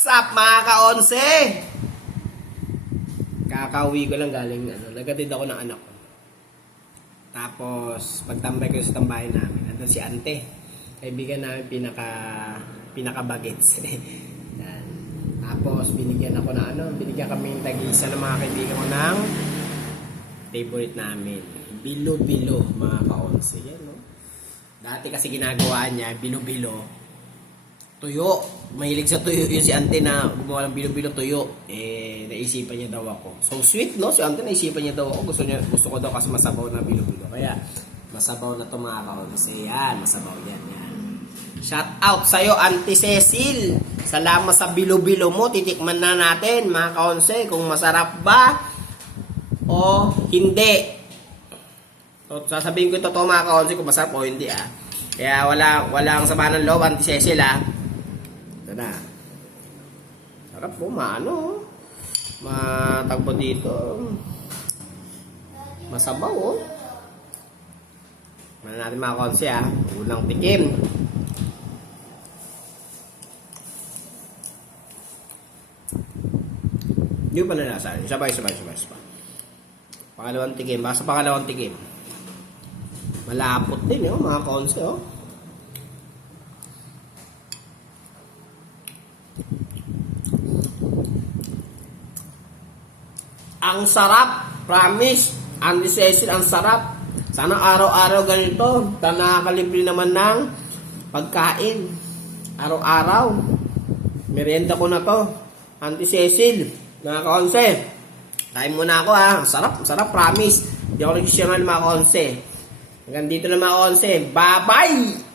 Sup mga ka-onse? Kakauwi ko lang galing, nagatid ako ng anak ko. Tapos, pagtambay ko sa tambahin namin, nandun si Ante. Kaibigan namin pinaka-bagets. Yan. Tapos, binigyan kami ng tag-isa ng mga kaibigan ko ng favorite namin. Bilo-bilo, mga ka-onse. Yan, no? Dati kasi ginagawa niya, bilo-bilo. Tuyo. Mahilig sa tuyo yun si Ante na gumawa ng bilo-bilo tuyo. Naisipan niya daw ako. So sweet, no? Si Ante naisipan niya daw ako. Gusto ko daw kasi masabaw na bilo-bilo. Kaya, masabaw na to mga ka-onse. Yan, masabaw yan. Shout out sa'yo, Auntie Cecil. Salamat sa bilo-bilo mo. Titikman na natin, mga ka-onse, kung masarap ba o hindi. So, sasabihin ko ito mga ka-onse kung masarap o hindi, Kaya walang sama ng loob, Auntie Cecil, Ito na. Sarap po, matagpo dito. Masabaw, Mana natin mga ka-onse, Unang tikim. Hindi pa nalasahan. Sabay. Pangalawang tikim. Basta pangalawang tikim. Malapot din, mga ka-onse, Ang sarap. Promise. Auntie Cecil, ang sarap. Sana araw-araw ganito. Nakakalibre naman ng pagkain. Araw-araw. Merienda ko na to. Auntie Cecil. Mga ka-onse. Kain muna ako, Sarap, promise. Hindi ako nag-share ng mga ka-onse. Hanggang dito na mga ka-onse. Bye-bye!